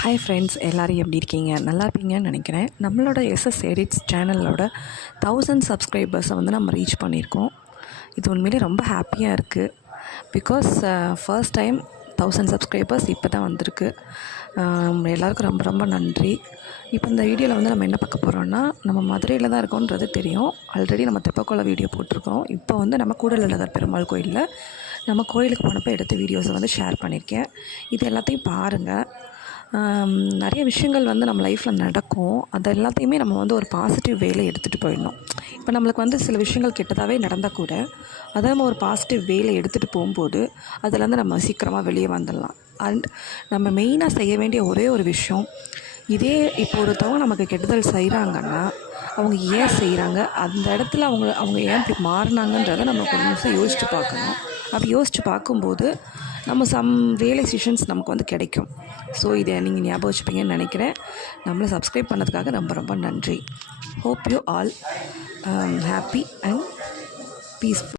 Hi friends, எல்லோரும் எப்படி இருக்கீங்க? நல்லா இருப்பீங்கன்னு நினைக்கிறேன். நம்மளோட எஸ்எஸ் எடிட்ஸ் சேனலோட 1000 சப்ஸ்கிரைபர்ஸை நம்ம ரீச் பண்ணியிருக்கோம். இது உண்மையிலே ரொம்ப ஹாப்பியாக இருக்குது. பிகாஸ் ஃபர்ஸ்ட் டைம் 1000 சப்ஸ்கிரைபர்ஸ் இப்போ தான் வந்திருக்கு. எல்லாருக்கும் ரொம்ப ரொம்ப நன்றி. இப்போ இந்த வீடியோவில் நம்ம என்ன பார்க்க போகிறோன்னா, நம்ம மதுரையில் தான் இருக்கோன்றது தெரியும். ஆல்ரெடி நம்ம தெப்பக்குளம் வீடியோ போட்டிருக்கோம். இப்போ நம்ம கூடலழகர் பெருமாள் கோயிலில் நம்ம கோயிலுக்கு போனப்போ எடுத்த வீடியோஸை ஷேர் பண்ணியிருக்கேன். இது எல்லாத்தையும் பாருங்கள். நிறைய விஷயங்கள் நம்ம லைஃப்பில் நடக்கும். அது எல்லாத்தையுமே நம்ம ஒரு பாசிட்டிவ் வேலை எடுத்துகிட்டு போயிடணும். இப்போ நம்மளுக்கு சில விஷயங்கள் கெட்டதாகவே நடந்தால் கூட அதை நம்ம ஒரு பாசிட்டிவ் வேலை எடுத்துகிட்டு போகும்போது அதுலேருந்து நம்ம சீக்கிரமாக வெளியே வந்துடலாம். அண்ட் நம்ம மெயினாக செய்ய வேண்டிய ஒரே ஒரு விஷயம், இதே இப்போ ஒருத்தவங்க நமக்கு கெடுதல் செய்கிறாங்கன்னா அவங்க ஏன் செய்கிறாங்க, அந்த இடத்துல அவங்க ஏன் இப்படி மாறினாங்கன்றதை நம்ம ஒரு நிமிஷம் யோசித்து பார்க்கணும். அப்படி யோசித்து பார்க்கும்போது நம்ம ரியலைசேஷன்ஸ் நமக்கு கிடைக்கும். ஸோ இதை நீங்கள் ஞாபகம் வச்சுப்பீங்கன்னு நினைக்கிறேன். நம்மளை சப்ஸ்கிரைப் பண்ணதுக்காக ரொம்ப ரொம்ப நன்றி. Hope you all happy and peaceful.